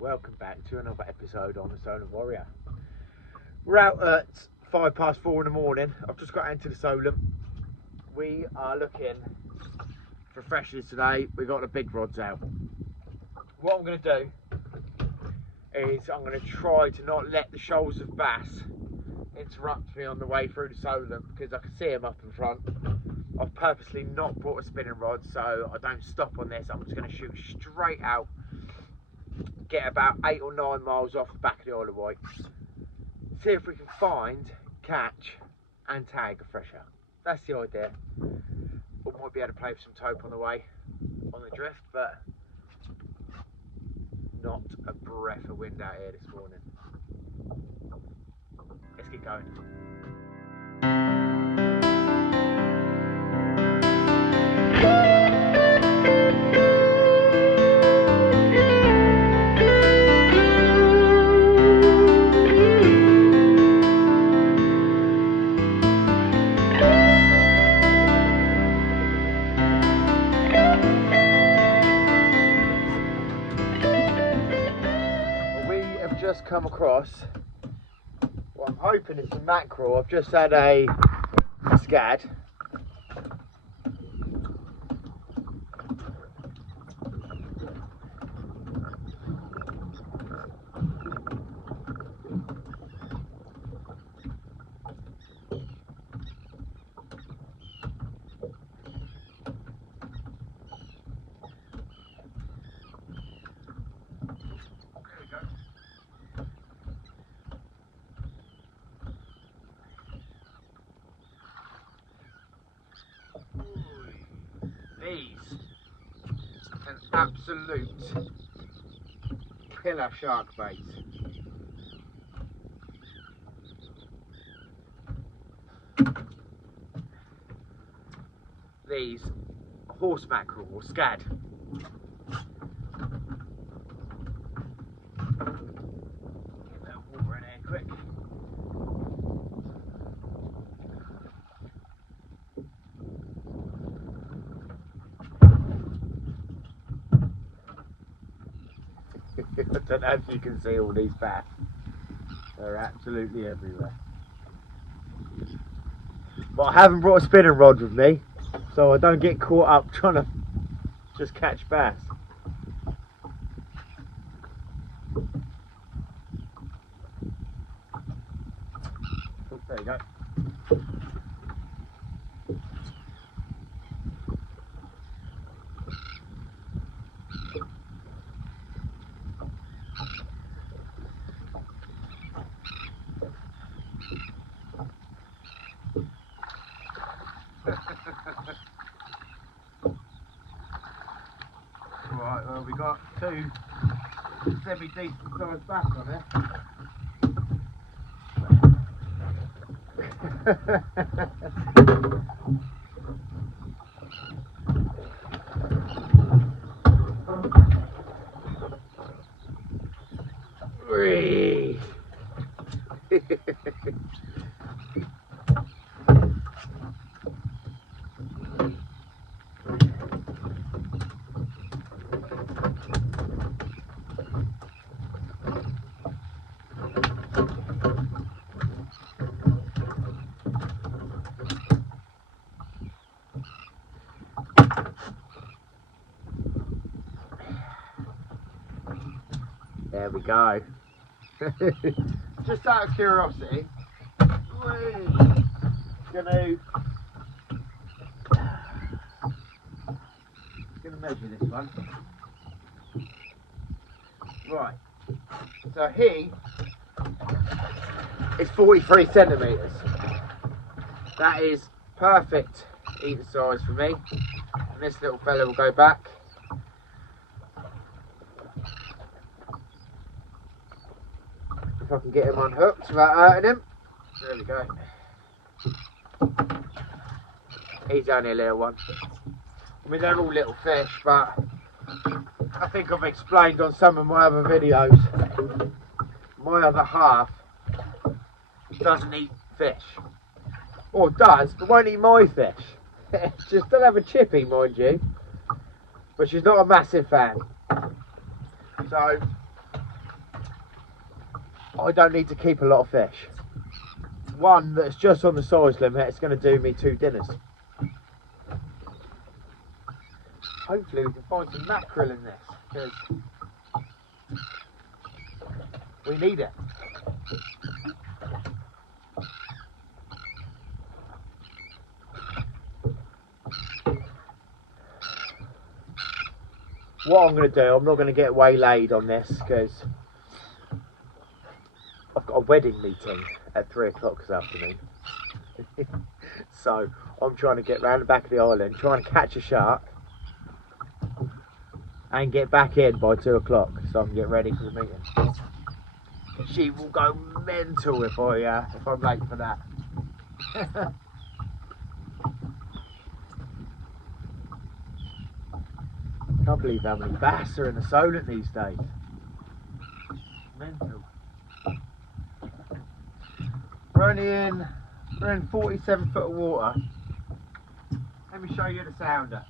Welcome back to another episode on the Solent Warrior. We're out at 4:05 in the morning. I've just got into the Solent. We are looking for freshers today. We've got the big rods out. What I'm going to do is I'm going to try to not let the shoals of bass interrupt me on the way through the Solent, because I can see them up in front. I've purposely not brought a spinning rod so I don't stop on this. I'm just going to shoot straight out, get about 8 or 9 miles off the back of the Isle of Wight, see if we can find, catch and tag a fresher. That's the idea. We might be able to play with some taupe on the way on the drift, but not a breath of wind out here this morning. Let's get going. Just come across what I'm hoping is some mackerel. I've just had a scad. These, an absolute killer shark bait. These horse mackerel or scad. Get that water in here quick. I don't know if you can see all these bass. They're absolutely everywhere. But I haven't brought a spinning rod with me, so I don't get caught up trying to just catch bass. Oh, there you go. Right, well, we got 2 semi-decent sized bass on there. There we go. Just out of curiosity, gonna measure this one. Right. So he is 43 centimetres. That is perfect eating size for me. And this little fella will go back. If I can get him unhooked without hurting him. There we go. He's only a little one. I mean, they're all little fish, but I think I've explained on some of my other videos, my other half doesn't eat fish. Or does, but won't eat my fish. She'll still have a chippy, mind you, but she's not a massive fan. So I don't need to keep a lot of fish. One that's just on the size limit, it's going to do me 2 dinners. Hopefully we can find some mackerel in this, because we need it. What I'm going to do, I'm not going to get waylaid on this, because I've got a wedding meeting at 3 o'clock this afternoon. So I'm trying to get round the back of the island, trying to catch a shark and get back in by 2 o'clock so I can get ready for the meeting. She will go mental if I'm late for that. Can't believe how many bass are in the Solent these days. Mental. We're in 47 foot of water. Let me show you the sounder.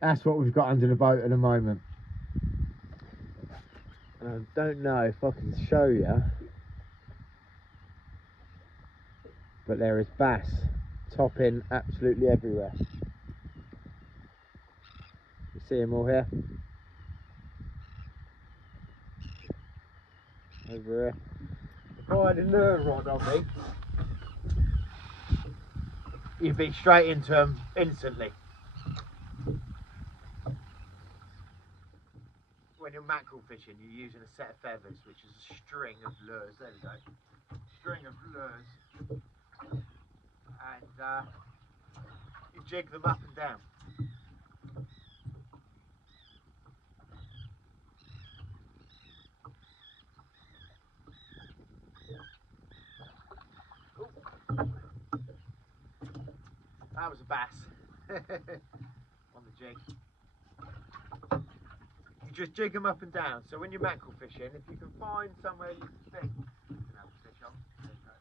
That's what we've got under the boat at the moment. And I don't know if I can show you, but there is bass topping absolutely everywhere. You see them all here? Over here. If I had a lure rod on me, you'd be straight into them instantly. When you're mackerel fishing, you're using a set of feathers, which is a string of lures. There we go. String of lures. And you jig them up and down. That was a bass on the jig. You just jig them up and down. So when you're mackerel fishing, if you can find somewhere you think you can have a fish on, there you go.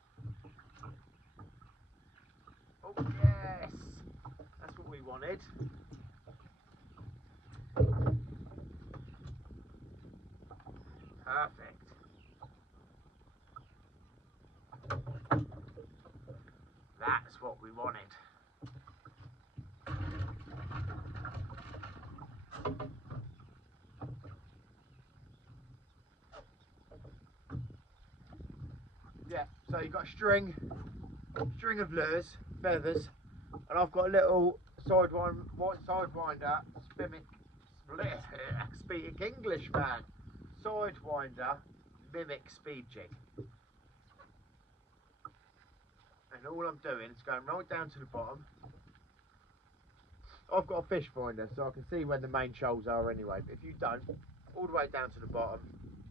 Oh yes, that's what we wanted. Perfect. That's what we wanted. Yeah, so you've got a string of lures, feathers, and I've got a little sidewinder, speak English, man. Sidewinder mimic speed jig. And all I'm doing is going right down to the bottom. I've got a fish finder so I can see when the main shoals are anyway, but if you don't, all the way down to the bottom,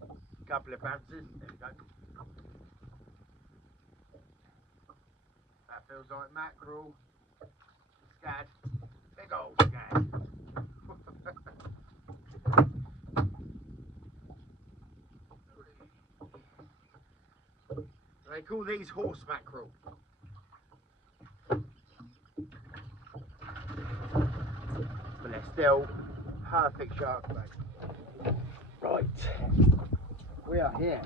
a couple of bounces, there we go. That feels like mackerel, scad, big old scad. They call these horse mackerel. But they're still perfect shark bait. Right, we are here.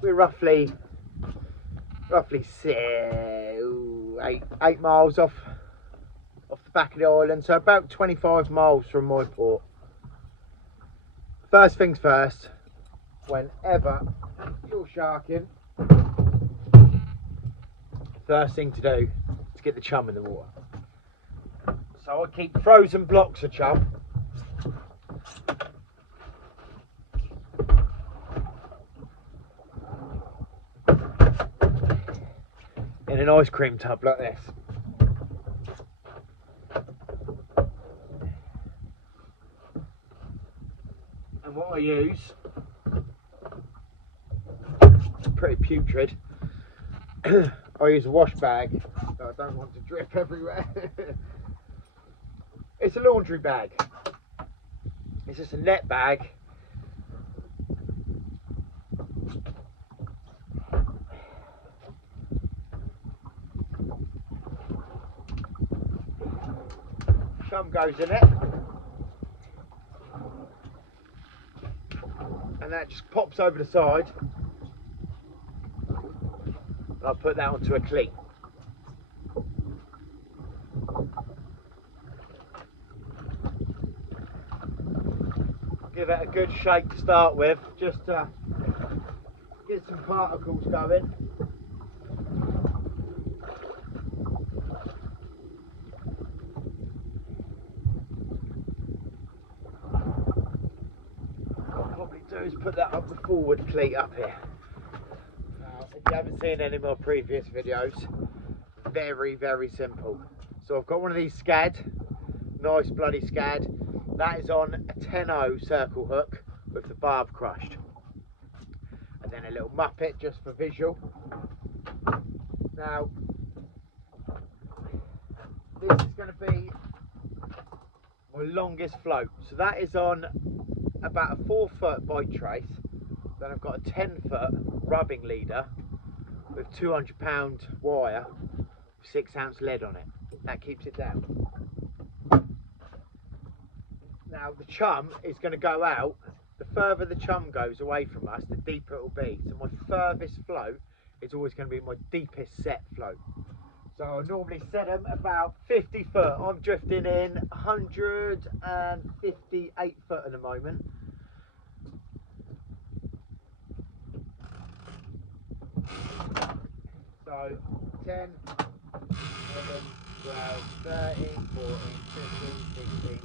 We're roughly 8 miles off the back of the island, so about 25 miles from my port. First things first, whenever you're sharking, first thing to do is get the chum in the water. So I keep frozen blocks of chum. In an ice cream tub like this. And what I use, it's pretty putrid, I use a wash bag, so I don't want to drip everywhere. It's a laundry bag. It's just a net bag. Some goes in it. and that just pops over the side, and I'll put that onto a cleat. Give it a good shake to start with, just to get some particles going. What I'll probably do is put that up the forward cleat up here. Now, if you haven't seen any of my previous videos, very, very simple. So I've got one of these scad, nice bloody scad. That is on a 10-0 circle hook with the barb crushed. And then a little muppet just for visual. Now, this is going to be my longest float. So that is on about a 4-foot bite trace. Then I've got a 10-foot rubbing leader with 200-pound wire with 6-ounce lead on it. That keeps it down. Now the chum is going to go out. The further the chum goes away from us, the deeper it will be. So my furthest float is always going to be my deepest set float. So I normally set them about 50 foot. I'm drifting in 158 foot at the moment. So 10, 11, 12, 13, 14, 15, 16, 17,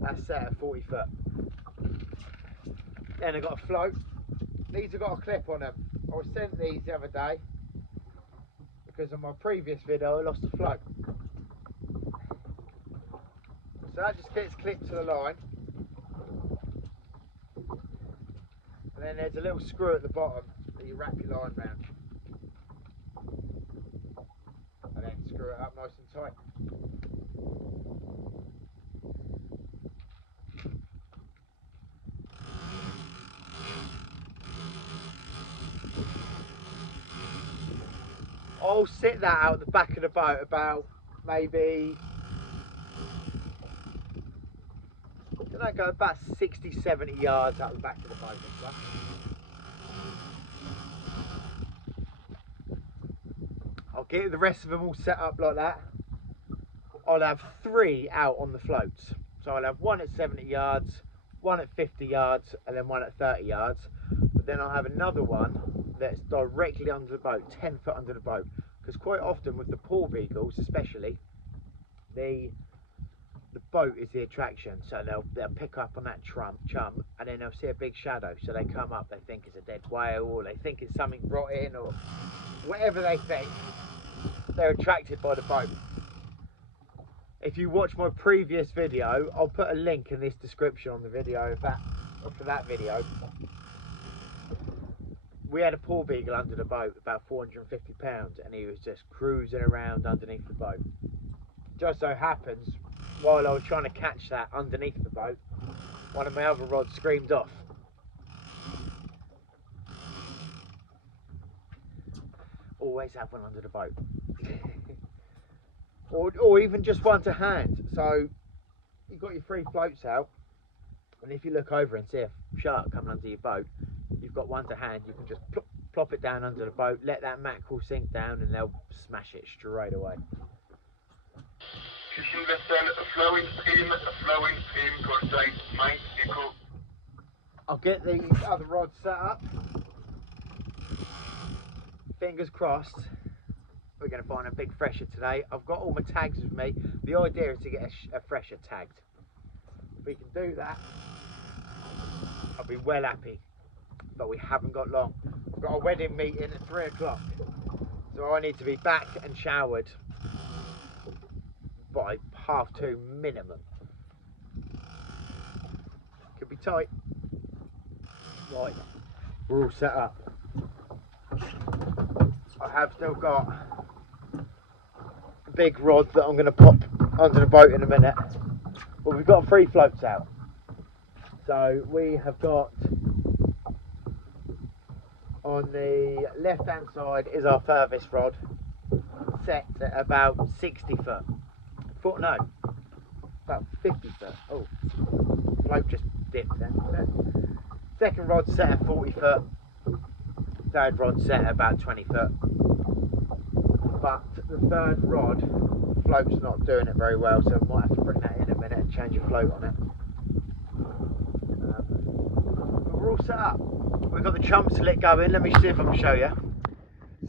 that's set at 40 foot. Then I've got a float. These have got a clip on them. I was sent these the other day because on my previous video I lost a float. So that just gets clipped to the line. And then there's a little screw at the bottom that you wrap your line around. And then screw it up nice and tight. I'll sit that out the back of the boat about maybe, I don't know, go about 60-70 yards out the back of the boat. I'll get the rest of them all set up like that. I'll have 3 out on the floats. So I'll have one at 70 yards, one at 50 yards, and then one at 30 yards. But then I'll have another one that's directly under the boat, 10 foot under the boat. Because quite often with the porbeagles especially, the boat is the attraction. So they'll pick up on that chum, and then they'll see a big shadow. So they come up, they think it's a dead whale, or they think it's something rotting, or whatever they think. They're attracted by the boat. If you watch my previous video, I'll put a link in this description on the video for that video. We had a porbeagle under the boat, about 450 pounds, and he was just cruising around underneath the boat. Just so happens, while I was trying to catch that underneath the boat, one of my other rods screamed off. Always have one under the boat. or even just one to hand. So you've got your 3 floats out, and if you look over and see a shark coming under your boat, you've got one to hand. You can just plop it down under the boat, let that mackerel sink down, and they'll smash it straight away. I'll get the other rods set up. Fingers crossed we're going to find a big thresher today. I've got all my tags with me. The idea is to get a thresher tagged. If we can do that, I'll be well happy. But we haven't got long. We've got a wedding meeting at 3 o'clock. So I need to be back and showered by 2:30 minimum. Could be tight. Right, we're all set up. I have still got a big rod that I'm going to pop onto the boat in a minute. But we've got 3 floats out. So we have got, on the left hand side is our furthest rod, set at about 60 foot. No, about 50 foot. Oh, float just dipped then. Second rod set at 40 foot. Third rod set at about 20 foot. But the third rod, float's not doing it very well, so I might have to bring that in a minute and change a float on it. But we're all set up. We've got the chum slick going. Let me see if I can show you.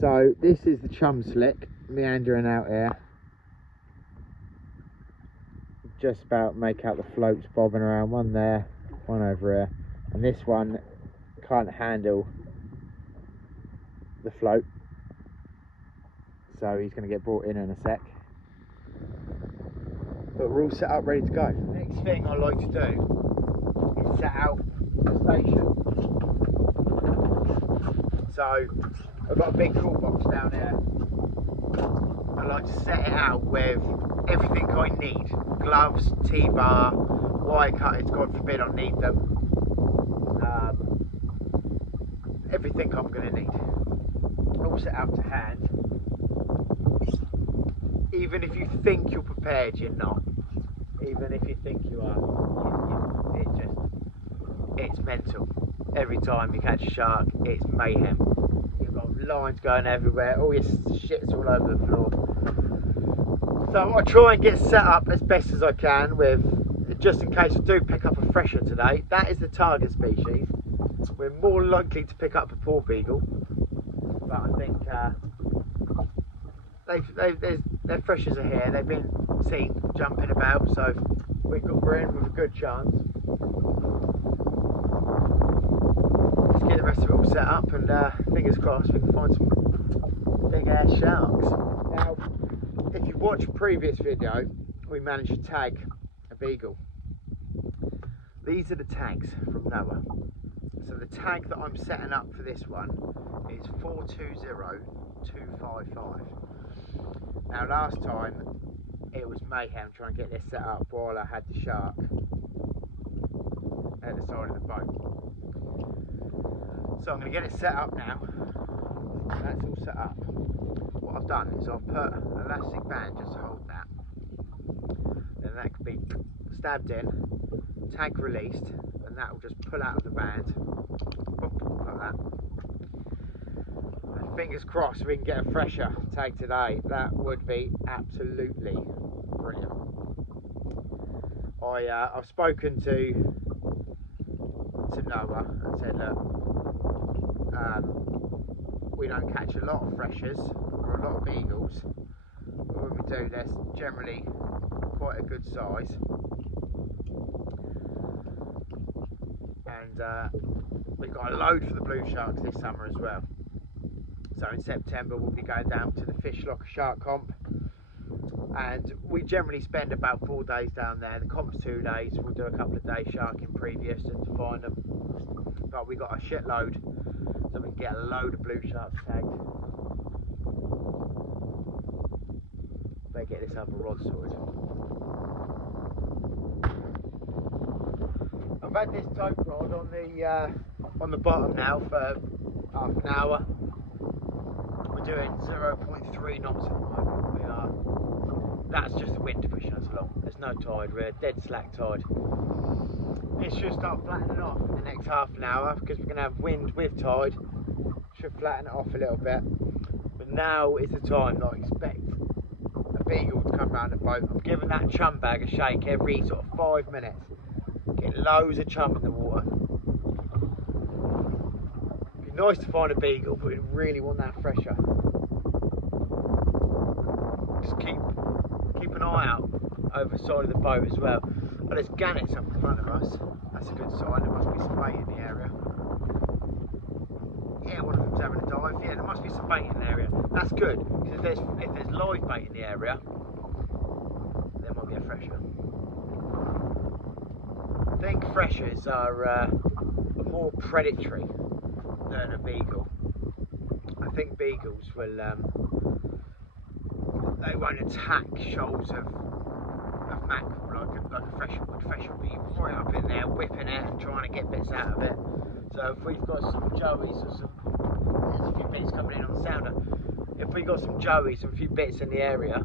So this is the chum slick meandering out here. Just about make out the floats bobbing around. One there, one over here, and this one can't handle the float, so he's going to get brought in a sec. But we're all set up, ready to go. Next thing I like to do is set out the station. So I've got a big toolbox down here. I like to set it out with everything I need: gloves, T-bar, wire cutters, God forbid I need them. Everything I'm going to need. All set out to hand. Even if you think you're prepared, you're not. Even if you think you are, it's mental. Every time you catch a shark, it's mayhem. You've got lines going everywhere, all your shit's all over the floor. So I try and get set up as best as I can with, just in case I do pick up a thresher today. That is the target species. We're more likely to pick up a porbeagle, but I think their threshers are here. They've been seen jumping about, so we're in with a good chance. Let's get the rest of it all set up, and fingers crossed we can find some big ass sharks. Now, if you watched a previous video, we managed to tag a beagle. These are the tags from Noah. So the tag that I'm setting up for this one is 420255. Now last time it was mayhem trying to get this set up while I had the shark at the side of the boat. So I'm going to get it set up now. That's all set up. What I've done is I've put an elastic band just to hold that. Then that can be stabbed in, tag released, and that will just pull out of the band, like that. And fingers crossed we can get a thresher tag today. That would be absolutely brilliant. I've spoken to Noah and said, look, we don't catch a lot of threshers or a lot of beagles, but when we do, they're generally quite a good size. And we've got a load for the blue sharks this summer as well. So in September we'll be going down to the Fish Locker Shark Comp, and we generally spend about 4 days down there. The comp's 2 days. We'll do a couple of days sharking previous and to find them. But we got a shitload, so we can get a load of blue sharks tagged. Better get this other rod sorted. I've had this tote rod on the bottom now for half an hour. We're doing 0.3 knots at the moment. That's just the wind pushing us along. There's no tide. We're dead slack tide. It should start flattening off in the next half an hour because we're going to have wind with tide. Should flatten it off a little bit. But now is the time that I expect a beagle to come round the boat. I'm giving that chum bag a shake every sort of 5 minutes. Get loads of chum in the water. It'd be nice to find a beagle, but we really want that thresher. Just keep an eye out over the side of the boat as well. Oh, there's gannets up in front of us. That's a good sign. There must be some bait in the area. Yeah, one of them's having a dive. Yeah, there must be some bait in the area. That's good, because if there's live bait in the area, there might be a thresher. I think threshers are more predatory than a beagle. I think beagles will they won't attack shoals of like a fresh wood. Fresh will be right up in there, whipping it and trying to get bits out of it. So if we've got some joeys or there's a few bits coming in on the sounder. If we got some joeys and a few bits in the area.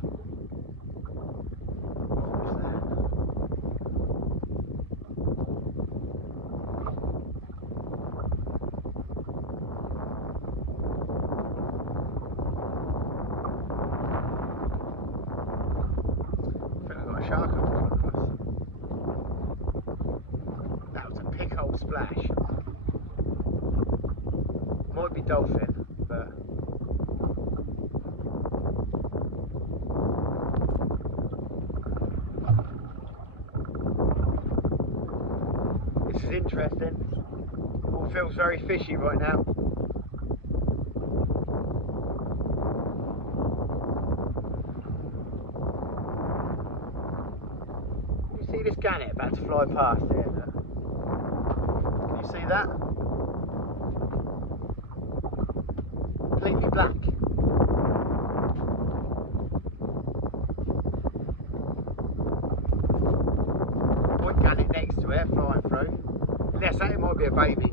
Shark up in front of us. That was a big old splash. Might be dolphin, but this is interesting. All feels very fishy right now. See this gannet about to fly past here? Can you see that? Completely black. White gannet next to it, flying through. Unless that might be a baby.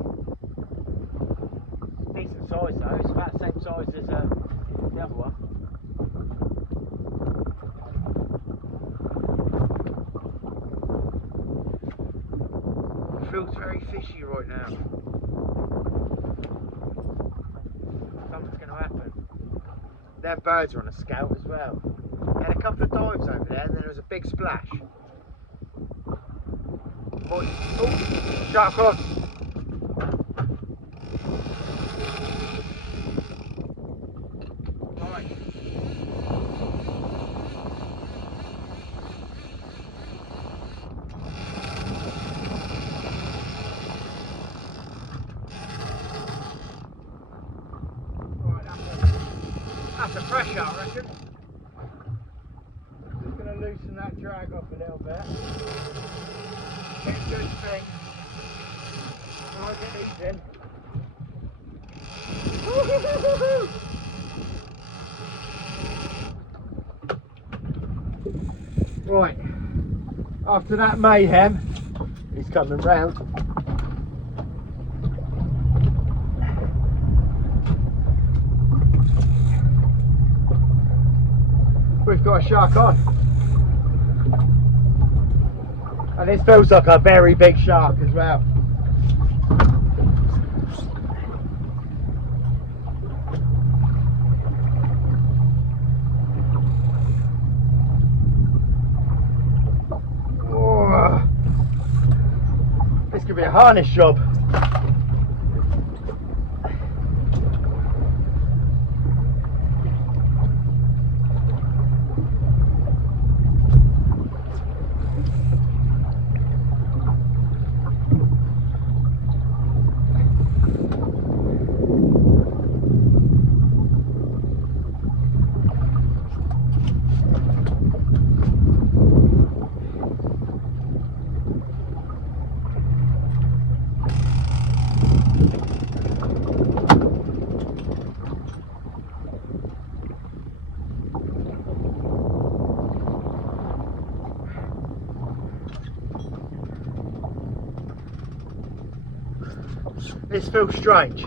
Decent size though, it's about the same size as the other one. Feels very fishy right now. Something's going to happen. Them birds are on a scout as well. They had a couple of dives over there and then there was a big splash. Oh, shark on. Right. That's a thresher, I reckon. Just going to loosen that drag off a little bit. Keep doing thing. Right, get these in. Right, after that mayhem, he's coming round. We've got a shark on, and this feels like a very big shark as well. Whoa. This could be a harness job. This feels strange.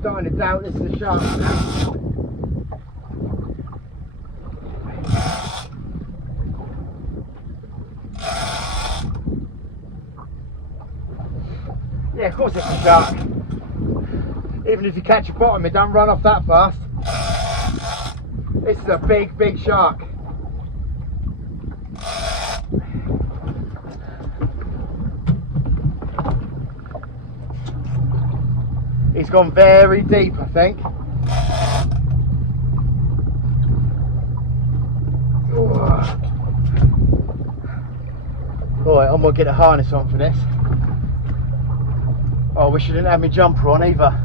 Starting to doubt this is a shark now. Yeah, of course it's a shark. Even if you catch a bottom, it don't run off that fast. This is a big, big shark. He's gone very deep, I think. Alright, I'm gonna get a harness on for this. Oh, I wish I didn't have my jumper on either.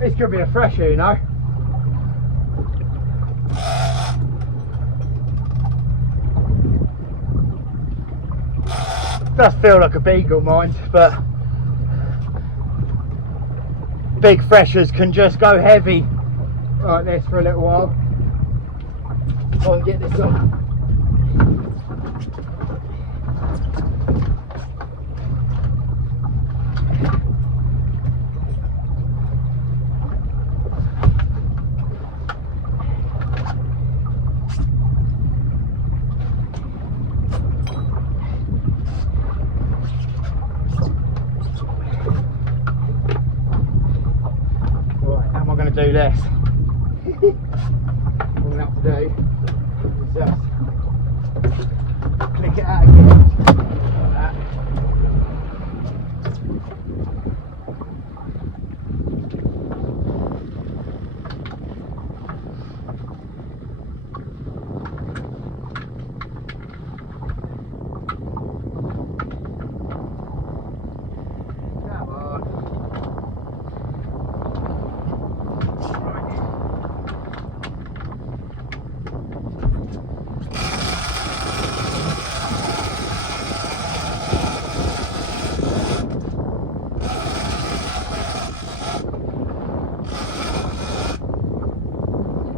This could be a thresher, you know. Does feel like a beagle, mind, but big freshers can just go heavy like this for a little while. I can get this on. Do this. All we have to do is just click it out again like that. Come on.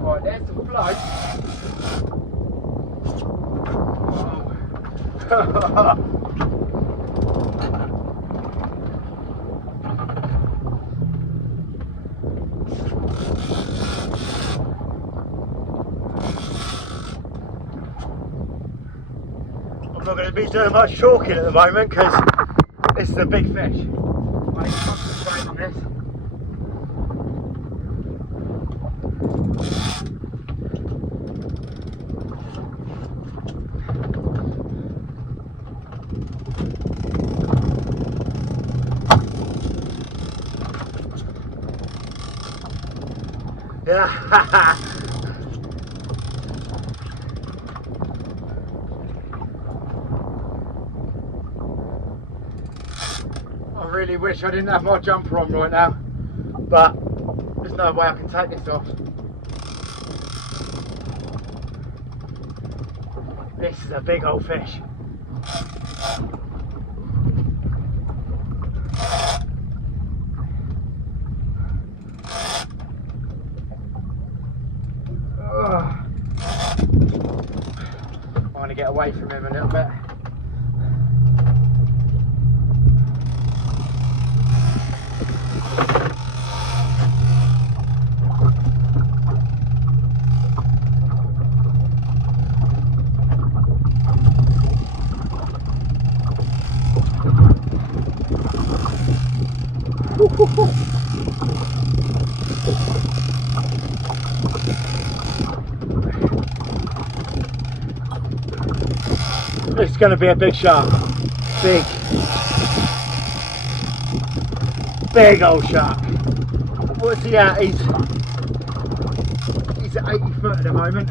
Right, there's some float. Oh. I'm not going to be doing much chalking at the moment because this is a big fish. I need to concentrate on this. Yeah. I really wish I didn't have my jumper on right now, but there's no way I can take this off. This is a big old fish. I'm trying to get away from him a little bit. It's going to be a big shark. Big old shark. What's he at? He's at 80 foot at the moment.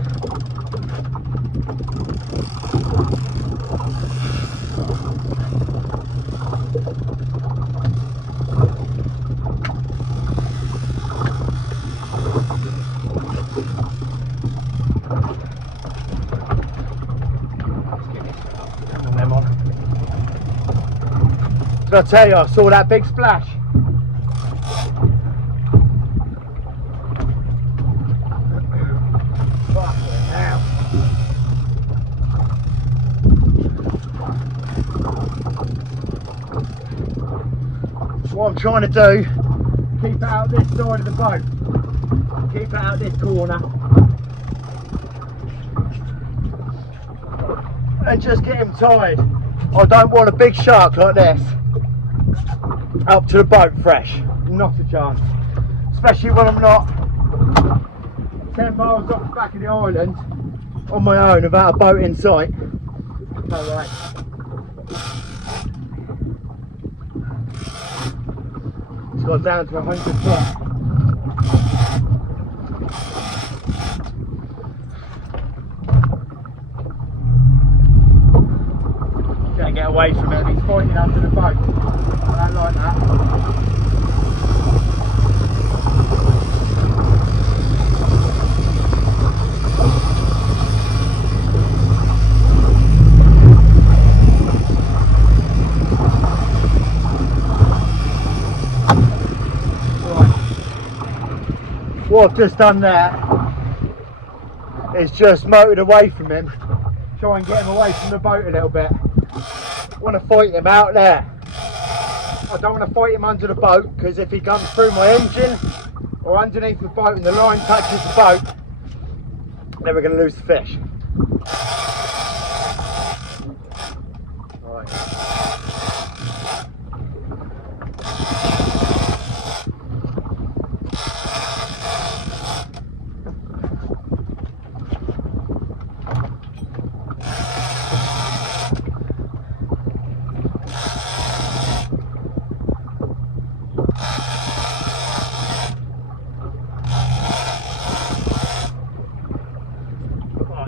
Did I tell you I saw that big splash? What I'm trying to do, keep it out this side of the boat, keep it out this corner, and just get him tied. I don't want a big shark like this up to the boat fresh, not a chance, especially when I'm not 10 miles off the back of the island on my own without a boat in sight. No way. It's gone down to 100 foot. Can't get away from it, he's pointing under the boat. I don't like that. What I've just done there is just motored away from him, try and get him away from the boat a little bit. I want to fight him out there. I don't want to fight him under the boat, because if he comes through my engine or underneath the boat and the line touches the boat, then we're going to lose the fish. Right.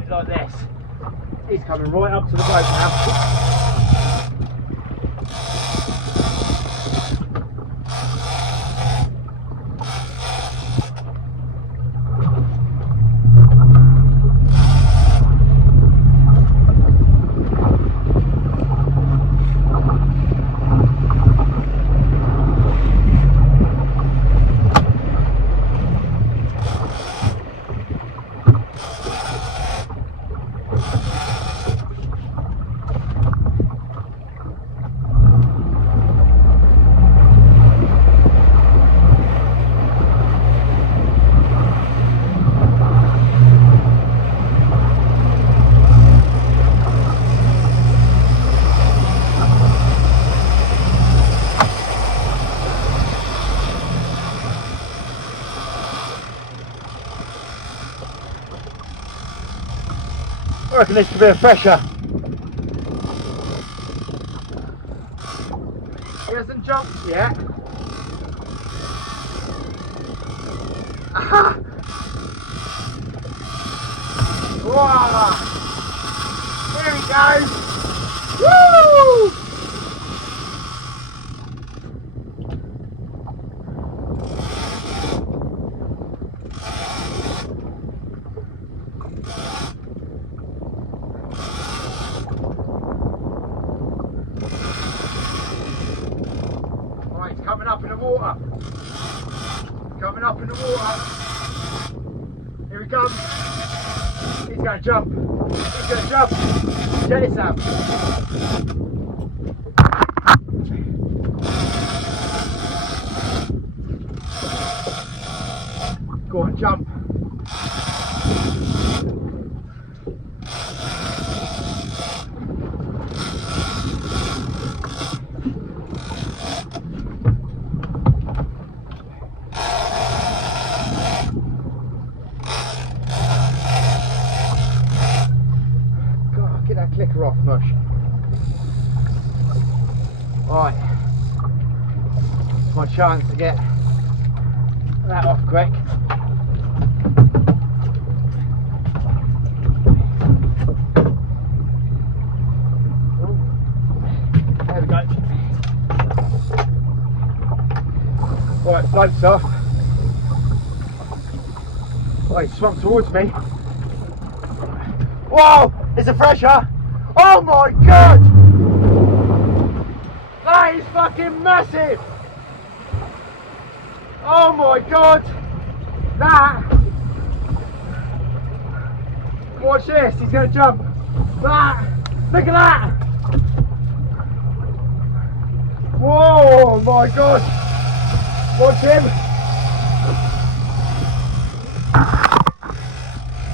Like this. He's coming right up to the boat now. I reckon this could be a fresher. He hasn't jumped yet. Aha! Wow! Here he goes! Woo! Right, he's coming up in the water. Coming up in the water. Here he comes. He's going to jump. He's going to jump. Check this out. Go on, jump. God, get that clicker off, mush. Right, it's my chance to get that off quick. There we go. Right, floats off. Right, he swam towards me. Whoa! It's a fresher! Oh my god! That is fucking massive! Oh my god! That! Watch this, he's gonna jump! That! Look at that! Whoa my god! Watch him!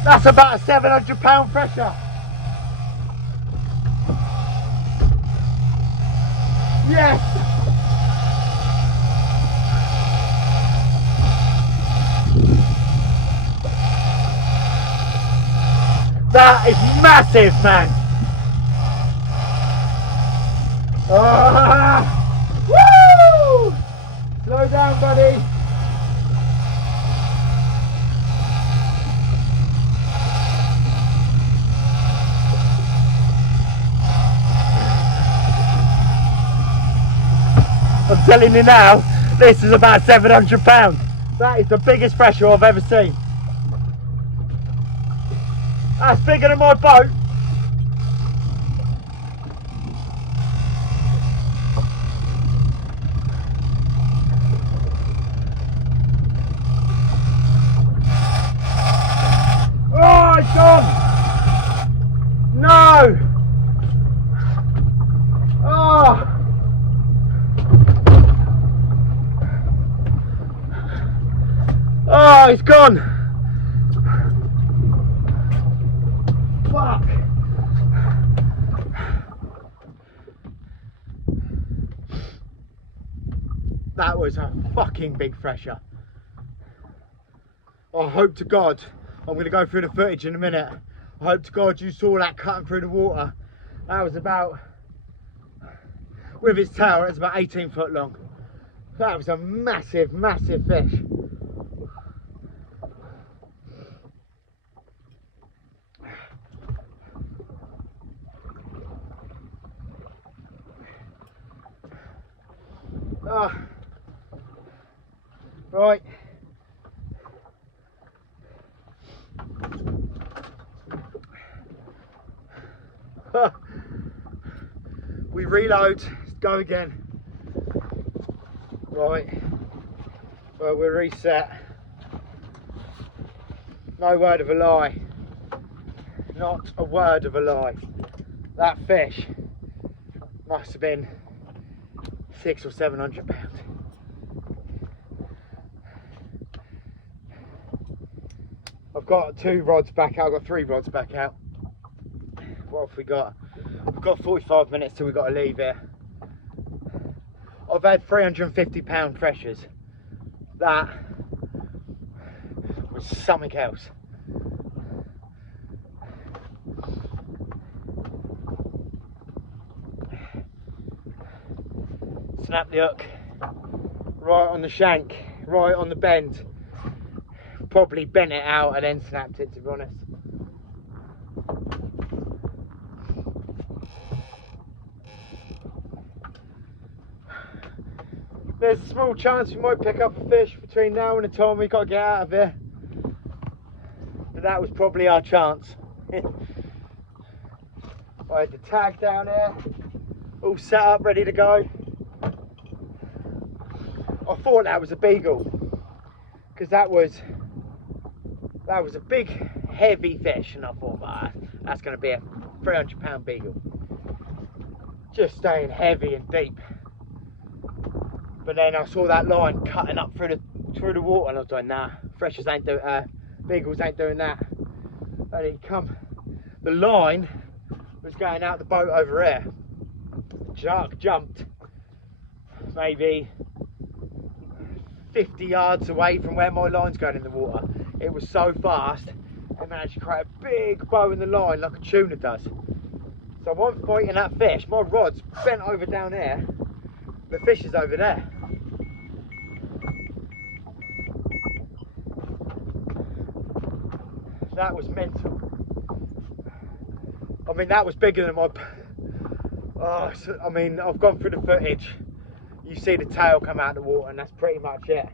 That's about a 700-pound fresher! Yes! That is massive, man! Woo! Slow down, buddy! I'm telling you now, this is about 700 pounds. That is the biggest fresher I've ever seen. That's bigger than my boat. Oh, it's gone. Fuck. That was a fucking big thresher. I hope to God, I'm going to go through the footage in a minute. I hope to God you saw that cutting through the water. That was about, with its tail, it's about 18 foot long. That was a massive, massive fish. Right. We reload, go again. Right, well, we're reset. No word of a lie. Not a word of a lie. That fish must have been 600 or 700 pounds. I've got 2 rods back out, I've got 3 rods back out. What have we got? We've got 45 minutes till we've got to leave here. I've had 350 pound threshers. That was something else. Snap the hook, right on the shank, right on the bend. Probably bent it out and then snapped it, to be honest. There's a small chance we might pick up a fish between now and the time we got to get out of here. But that was probably our chance. I had the tag down here, all set up, ready to go. I thought that was a beagle, because that was a big, heavy fish, and I thought, that's going to be a 300 pound beagle. Just staying heavy and deep. But then I saw that line cutting up through the water, and I was like, nah, freshers ain't doing, beagles ain't doing that. And it come, the line was going out the boat over here. The shark jumped maybe 50 yards away from where my line's going in the water. It was so fast, it managed to create a big bow in the line like a tuna does. So I'm fighting that fish, my rod's bent over down here, the fish is over there. That was mental. I mean, that was bigger than my... I mean, I've gone through the footage. You see the tail come out of the water, and that's pretty much it.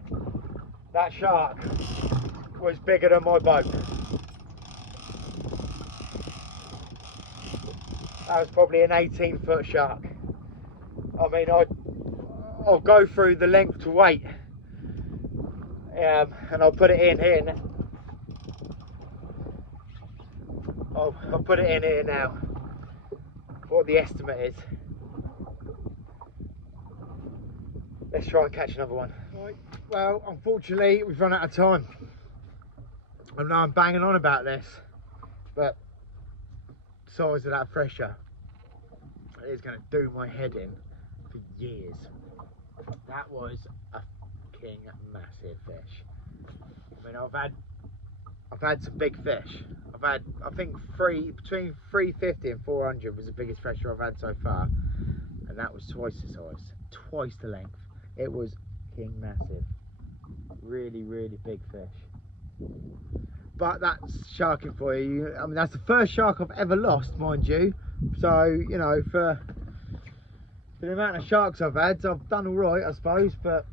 That shark was bigger than my boat. That was probably an 18-foot shark. I mean, I'll go through the length to weight, and I'll put it in here. I'll put it in here now, what the estimate is. Let's try and catch another one. Right, well, unfortunately, we've run out of time. I know I'm banging on about this, but the size of that thresher is going to do my head in for years. That was a fucking massive fish. I mean, I've had some big fish. I've had, I think, between 350 and 400 was the biggest thresher I've had so far, and that was twice the size, twice the length. It was fucking massive. Really, really big fish. But that's sharking for you. I mean, that's the first shark I've ever lost, mind you. So, you know, for the amount of sharks I've had, I've done all right, I suppose. But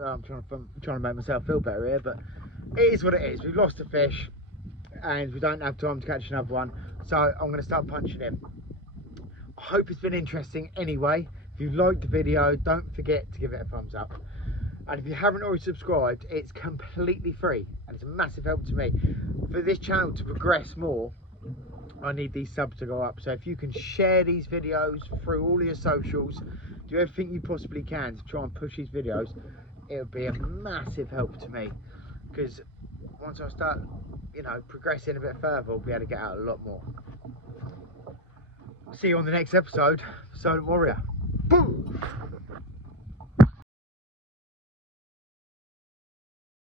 I'm trying to make myself feel better here. But it is what it is. We've lost a fish, and we don't have time to catch another one. So I'm going to start punching him. I hope it's been interesting anyway. If you've liked the video, don't forget to give it a thumbs up. And if you haven't already subscribed, it's completely free and it's a massive help to me. For this channel to progress more, I need these subs to go up. So if you can share these videos through all your socials, do everything you possibly can to try and push these videos, it would be a massive help to me, because once I start, you know, progressing a bit further, we'll be able to get out a lot more. See you on the next episode, Solent Warrior. Boom!